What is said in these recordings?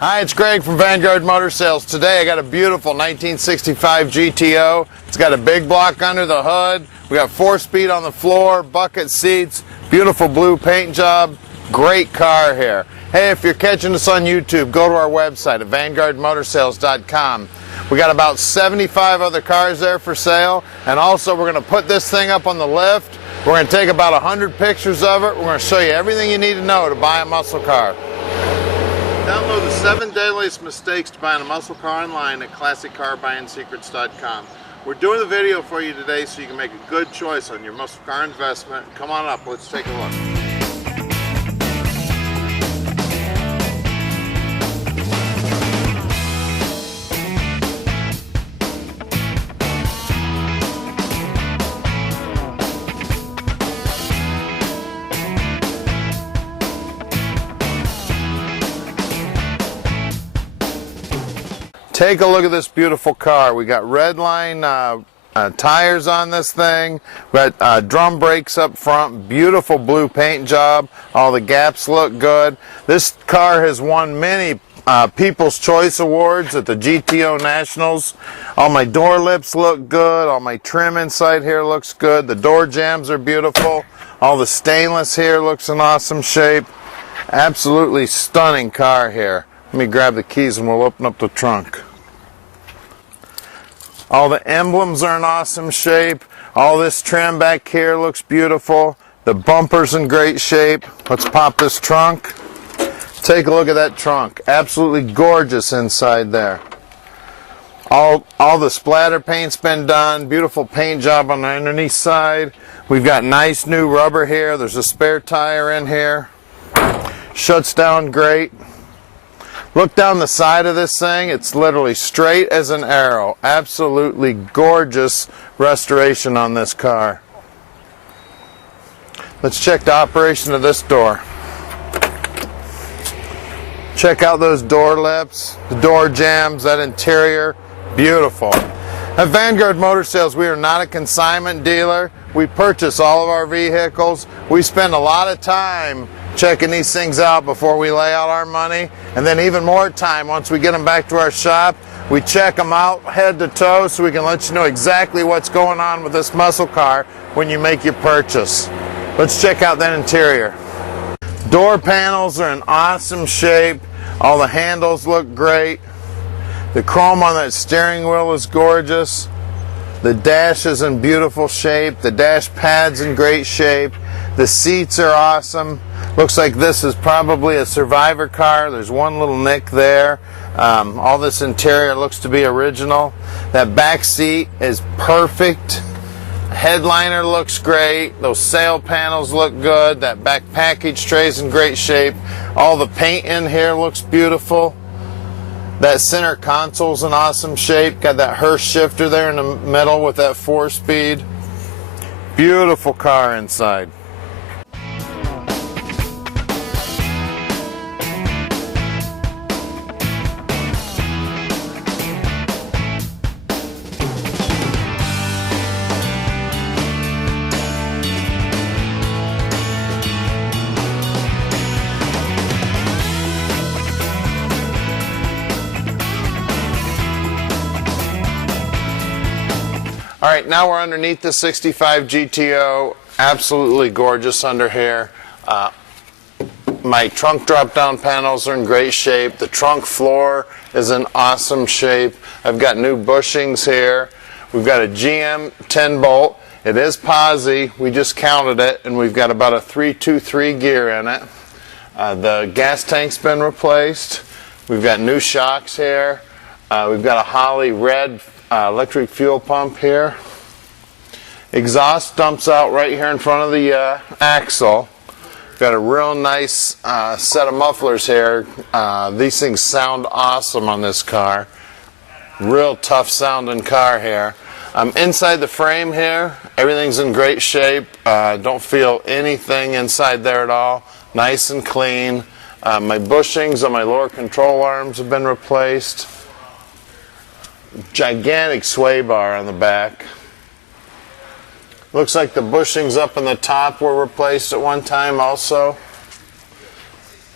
Hi, it's Greg from Vanguard Motor Sales. Today I got a beautiful 1965 GTO. It's got a big block under the hood. We got 4-speed on the floor, bucket seats, beautiful blue paint job. Great car here. Hey, if you're catching us on YouTube, go to our website at vanguardmotorsales.com. We got about 75 other cars there for sale, and also we're going to put this thing up on the lift. We're going to take about 100 pictures of it. We're going to show you everything you need to know to buy a muscle car. Download the 7 deadliest mistakes to buying a muscle car online at classiccarbuyingsecrets.com. We're doing the video for you today so you can make a good choice on your muscle car investment. Come on up, let's take a look. Take a look at this beautiful car. We got red line tires on this thing. We got drum brakes up front. Beautiful blue paint job. All the gaps look good. This car has won many People's Choice Awards at the GTO Nationals. All my door lips look good. All my trim inside here looks good. The door jambs are beautiful. All the stainless here looks in awesome shape. Absolutely stunning car here. Let me grab the keys and we'll open up the trunk. All the emblems are in awesome shape. All this trim back here looks beautiful. The bumper's in great shape. Let's pop this trunk. Take a look at that trunk. Absolutely gorgeous inside there. All the splatter paint's been done. Beautiful paint job on the underneath side. We've got nice new rubber here. There's a spare tire in here. Shuts down great. Look down the side of this thing. It's literally straight as an arrow. Absolutely gorgeous restoration on this car. Let's check the operation of this door. Check out those door lips, the door jambs, that interior. Beautiful. At Vanguard Motor Sales, we are not a consignment dealer. We purchase all of our vehicles. We spend a lot of time checking these things out before we lay out our money, and then even more time once we get them back to our shop. We check them out head to toe so we can let you know exactly what's going on with this muscle car when you make your purchase. Let's check out that interior. Door panels are in awesome shape. All the handles look great. The chrome on that steering wheel is gorgeous. The dash is in beautiful shape. The dash pad's in great shape. The seats are awesome. Looks like this is probably a survivor car. There's one little nick there. All this interior looks to be original. That back seat is perfect. Headliner looks great. Those sail panels look good. That back package tray's in great shape. All the paint in here looks beautiful. That center console's in awesome shape. Got that Hurst shifter there in the middle with that 4-speed. Beautiful car inside. Alright, now we're underneath the 65 GTO. Absolutely gorgeous under here. My trunk drop-down panels are in great shape. The trunk floor is in awesome shape. I've got new bushings here. We've got a GM 10-bolt. It is Posi. We just counted it, and we've got about a 323 gear in it. The gas tank's been replaced. We've got new shocks here. We've got a Holley red electric fuel pump here. Exhaust dumps out right here in front of the axle. Got a real nice set of mufflers here. These things sound awesome on this car. Real tough sounding car here. Inside the frame here, everything's in great shape. Don't feel anything inside there at all. Nice and clean. My bushings on my lower control arms have been replaced. Gigantic sway bar on the back. Looks like the bushings up on the top were replaced at one time also.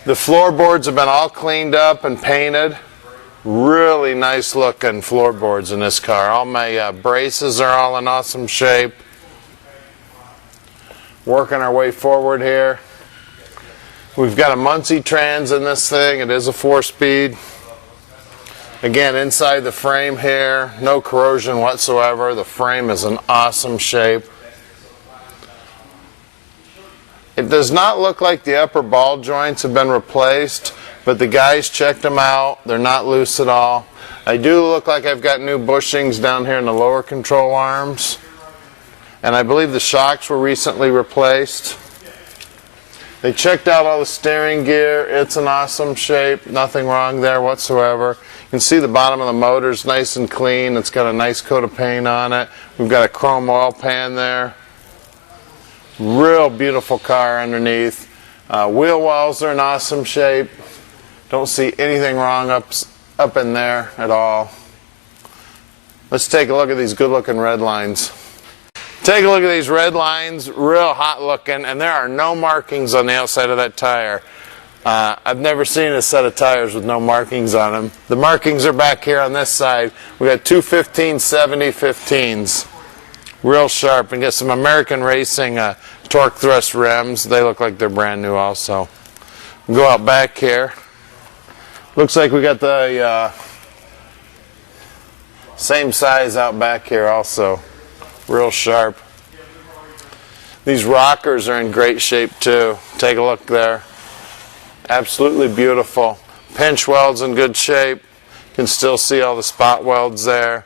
The floorboards have been all cleaned up and painted. Really nice looking floorboards in this car. All my braces are all in awesome shape. Working our way forward here. We've got a Muncie trans in this thing. It is a 4-speed. Again, inside the frame here, no corrosion whatsoever. The frame is in awesome shape. It does not look like the upper ball joints have been replaced, but the guys checked them out. They're not loose at all. I do look like I've got new bushings down here in the lower control arms. And I believe the shocks were recently replaced. They checked out all the steering gear. It's in awesome shape. Nothing wrong there whatsoever. You can see the bottom of the motor's nice and clean. It's got a nice coat of paint on it. We've got a chrome oil pan there. Real beautiful car underneath. Wheel wells are in awesome shape. Don't see anything wrong up in there at all. Let's take a look at these good looking red lines. Take a look at these red lines, real hot looking, and there are no markings on the outside of that tire. I've never seen a set of tires with no markings on them. The markings are back here on this side. We got two 1570 15s. Real sharp, and get some American Racing torque thrust rims. They look like they're brand new also. Go out back here. Looks like we got the same size out back here also. Real sharp. These rockers are in great shape too. Take a look there. Absolutely beautiful. Pinch welds in good shape. You can still see all the spot welds there.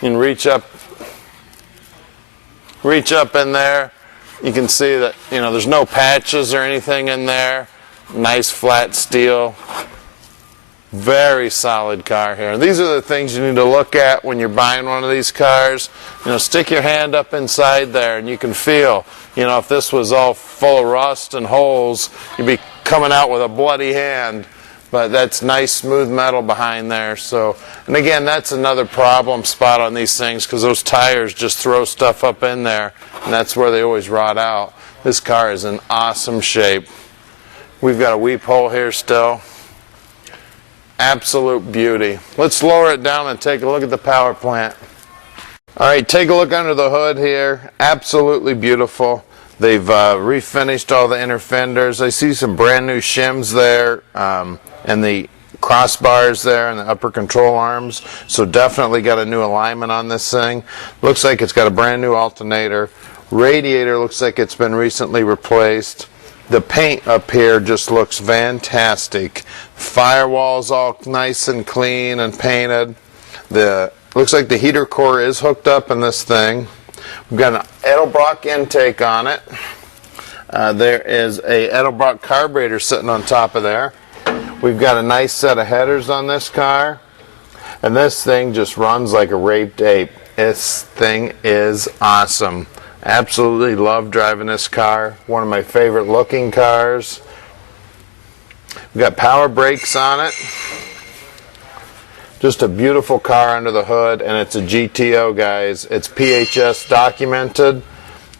You can reach up in there. You can see that, you know, there's no patches or anything in there. Nice flat steel. Very solid car here. These are the things you need to look at when you're buying one of these cars. You know, stick your hand up inside there and you can feel, you know, if this was all full of rust and holes, you'd be coming out with a bloody hand. But that's nice smooth metal behind there. So, and again, that's another problem spot on these things, because those tires just throw stuff up in there, and that's where they always rot out. This car is in awesome shape. We've got a weep hole here still. Absolute beauty. Let's lower it down and take a look at the power plant. All right, take a look under the hood here. Absolutely beautiful. They've refinished all the inner fenders. I see some brand new shims there, and the crossbars there and the upper control arms. So definitely got a new alignment on this thing. Looks like it's got a brand new alternator. Radiator looks like it's been recently replaced. The paint up here just looks fantastic. Firewall's all nice and clean and painted. Looks like the heater core is hooked up in this thing. We've got an Edelbrock intake on it. There is a Edelbrock carburetor sitting on top of there. We've got a nice set of headers on this car. And this thing just runs like a raped ape. This thing is awesome. Absolutely love driving this car. One of my favorite looking cars. We've got power brakes on it. Just a beautiful car under the hood, and it's a GTO, guys. It's PHS documented.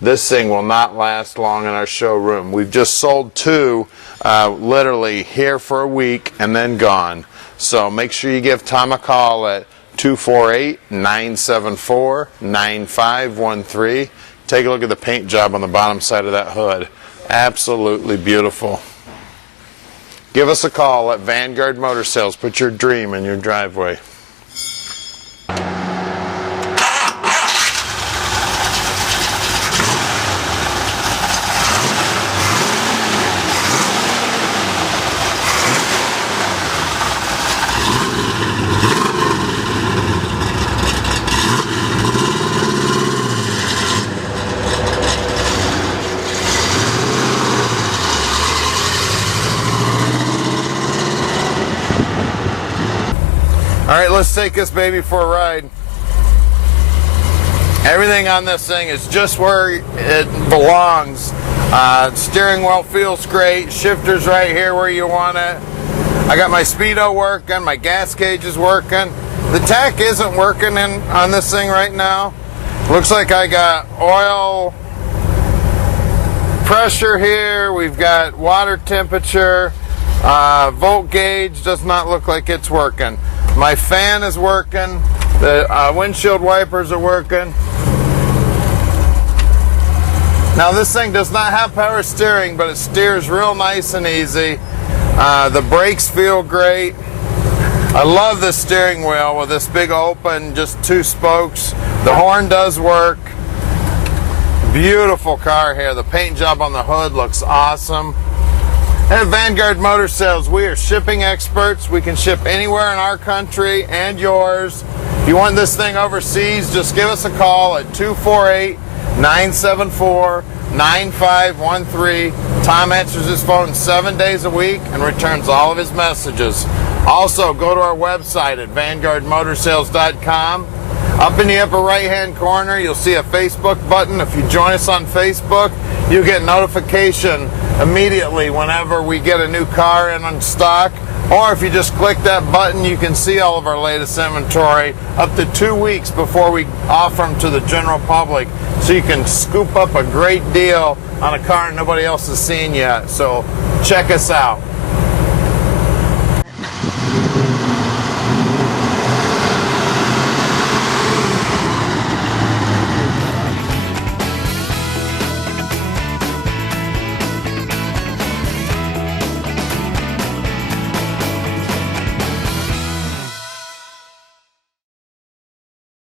This thing will not last long in our showroom. We've just sold two, literally here for a week and then gone. So make sure you give Tom a call at 248-974-9513. Take a look at the paint job on the bottom side of that hood. Absolutely beautiful. Give us a call at Vanguard Motor Sales. Put your dream in your driveway. All right, let's take this baby for a ride. Everything on this thing is just where it belongs. Steering wheel feels great. Shifter's right here where you want it. I got my speedo working. My gas gauge is working. The tach isn't working on this thing right now. Looks like I got oil pressure here. We've got water temperature. Volt gauge does not look like it's working. My fan is working. The windshield wipers are working. Now this thing does not have power steering, but it steers real nice and easy. The brakes feel great. I love this steering wheel with this big open, just 2 spokes. The horn does work. Beautiful car here. The paint job on the hood looks awesome. At Vanguard Motor Sales, we are shipping experts. We can ship anywhere in our country and yours. If you want this thing overseas, just give us a call at 248-974-9513. Tom answers his phone 7 days a week and returns all of his messages. Also, go to our website at vanguardmotorsales.com. Up in the upper right-hand corner, you'll see a Facebook button. If you join us on Facebook, you get notification immediately whenever we get a new car in on stock. Or if you just click that button, you can see all of our latest inventory up to 2 weeks before we offer them to the general public. So you can scoop up a great deal on a car nobody else has seen yet. So check us out.